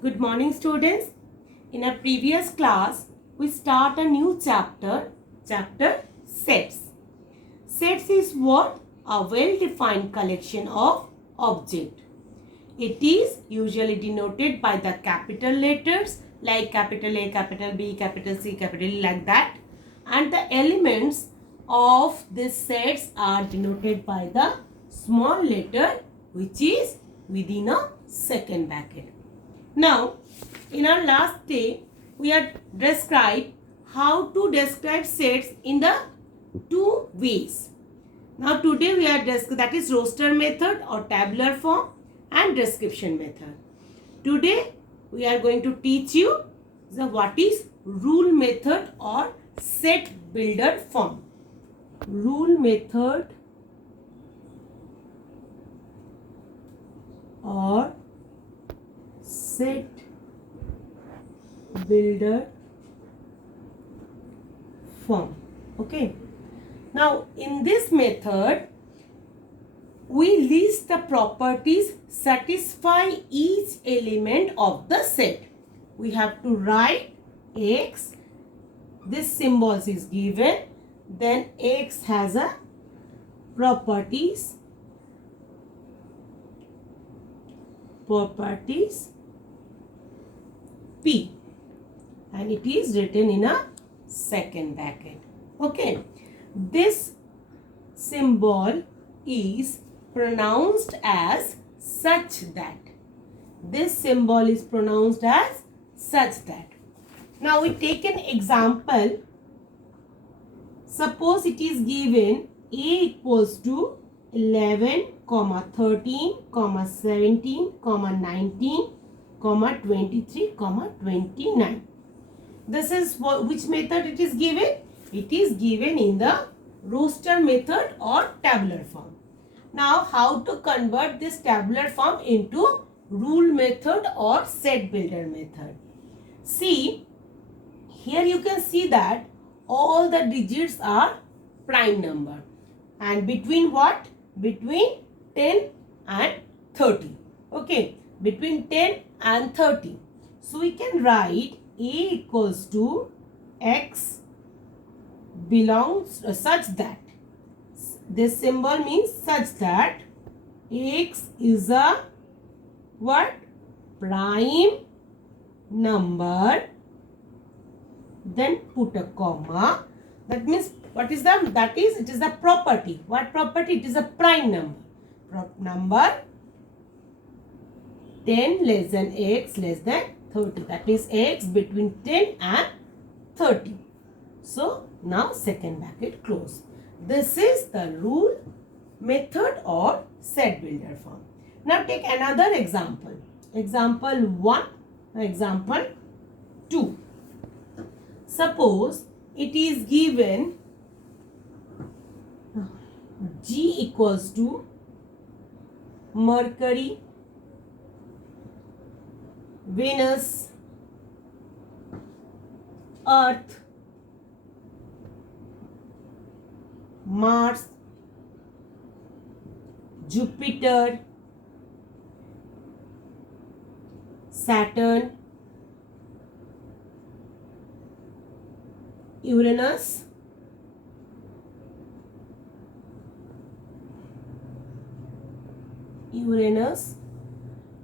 Good morning, students. In a previous class, we start a new chapter sets. Sets is what? A well-defined collection of objects. It is usually denoted by the capital letters like capital A, capital B, capital C, capital E, like that. And the elements of these sets are denoted by the small letter which is within a second bracket. Now, in our last day, we have described how to describe sets in the two ways. Now, today we are that is roster method or tabular form and description method. Today, we are going to teach you what is rule method or set builder form. Rule method or set builder form. Okay. Now, in this method, we list the properties satisfy each element of the set. We have to write X. This symbol is given. Then X has a properties P, and it is written in a second bracket. Okay, this symbol is pronounced as such that. This symbol is pronounced as such that. Now we take an example. Suppose it is given A equals to 11, 13, 17, 19, 23, 29. This is which method it is given? It is given in the roster method or tabular form. Now, how to convert this tabular form into rule method or set builder method? See, here you can see that all the digits are prime number. And between what? Between 10 and 30. Okay, between 10 and 30. So we can write A equals to X belongs such that. This symbol means such that X is a what? Prime number. Then put a comma. That means what is that? That is, it is the property. What property? It is a prime number. Number 10 less than X less than 30. That means X between 10 and 30. So now second bracket close. This is the rule method or set builder form. Now take another example. Example 1, example 2. Suppose it is given G equals to Mercury, Venus, Earth, Mars, Jupiter, Saturn, Uranus,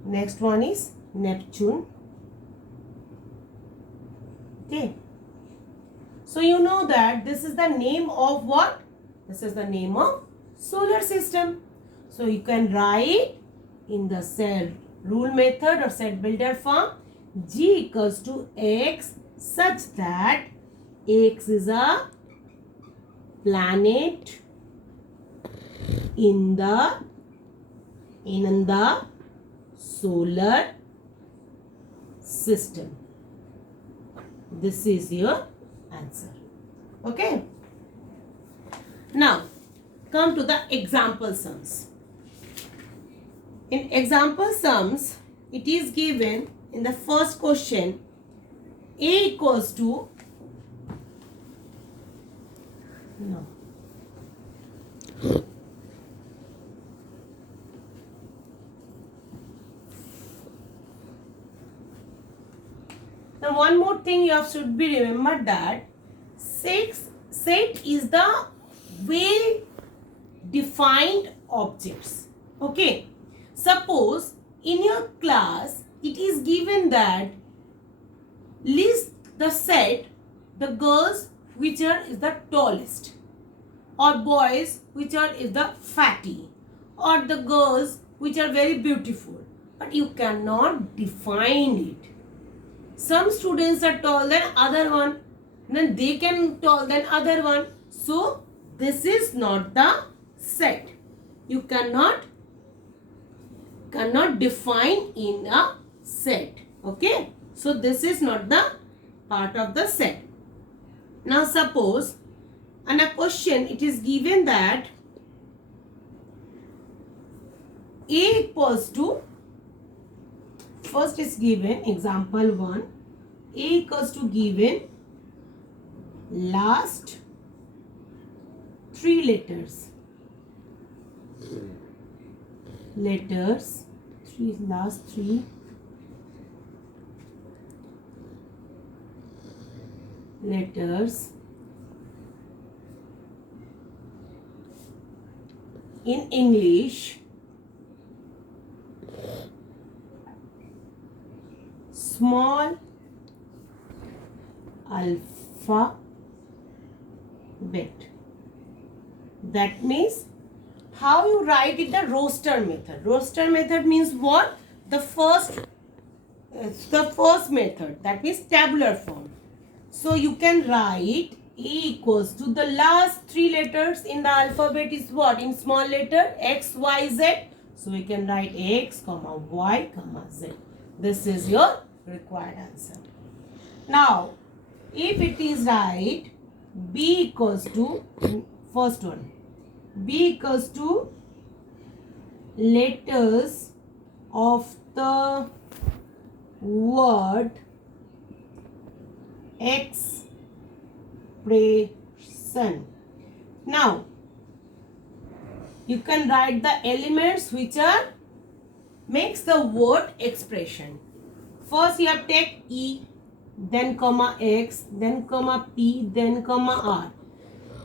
next one is Neptune. Okay. So you know that this is the name of what? This is the name of solar system. So you can write in the set rule method or set builder form G equals to X such that X is a planet in the solar system. This is your answer. Okay. Now come to the example sums. In example sums, it is given in the first question A equals to Now one more thing you have should be remembered that set is the well defined objects. Okay. Suppose in your class it is given that list the set the girls which are is the tallest, or boys which are is the fatty, or the girls which are very beautiful, but you cannot define it. Some students are tall than other one, then they can tall than other one. So this is not the set. You cannot define in a set. Okay. So this is not the part of the set. Now suppose in a question it is given that A equals to, first is given example 1, A equals to given last 3 letters, last 3 letters in English, small alphabet. That means how you write it, the roster method. Roster method means what? The first method, that means tabular form. So you can write A equals to the last 3 letters in the alphabet is what? In small letter X, Y, Z. So we can write X, Y, Z. This is your required answer. Now, if it is right, B equals to, first one, B equals to letters of the word expression. Now, you can write the elements which are makes the word expression. First you have to take E, then comma X, then comma P, then comma R.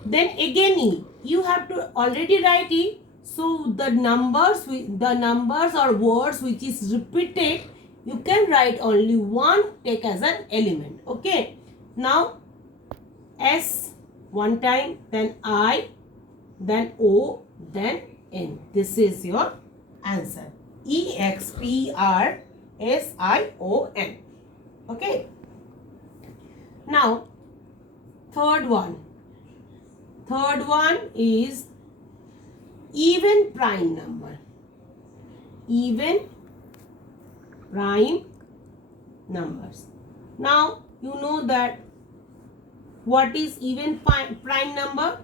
Then again E. You have to already write E. So the numbers or words which is repeated, you can write only one, take as an element. Okay. Now S one time, then I, then O, then N. This is your answer. EXPRSION. Okay. Now third one is even prime number. Even prime numbers. Now you know that what is even prime number?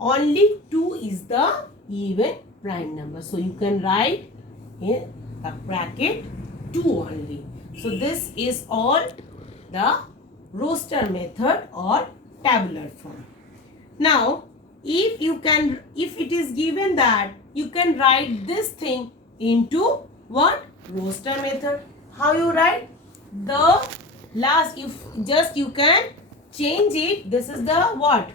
Only 2 is the even prime number. So you can write in a bracket 2 only. So this is all the roster method or tabular form. Now if it is given that you can write this thing into what? Roster method. How you write? The last, if just you can change it. This is the what?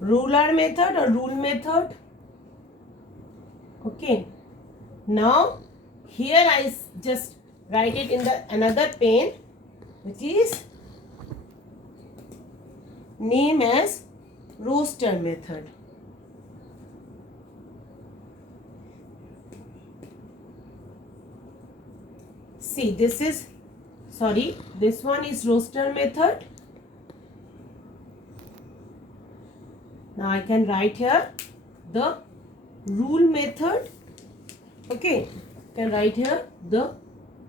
Ruler method or rule method. Okay. Now here I just write it in the another pen, which is name as roster method. See, this one is roster method. Now I can write here the rule method. Okay, I can write here the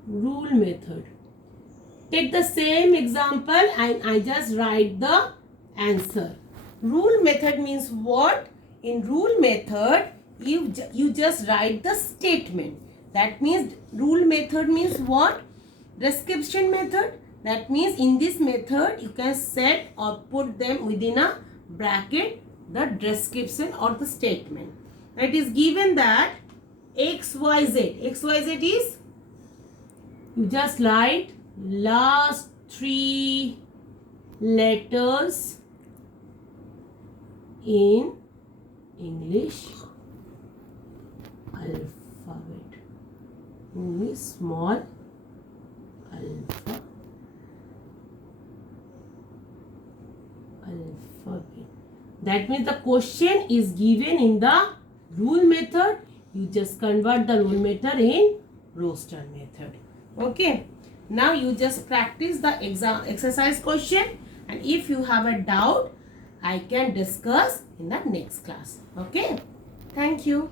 rule method. Take the same example and I just write the answer. Rule method means what? In rule method, you just write the statement. That means rule method means what? Description method. That means in this method you can set or put them within a bracket the description or the statement. It is given that XYZ. XYZ is You just write last 3 letters in English alphabet. Only small alphabet. That means the question is given in the rule method. You just convert the rule method in roster method. Okay. Now you just practice the exercise question, and if you have a doubt, I can discuss in the next class. Okay. Thank you.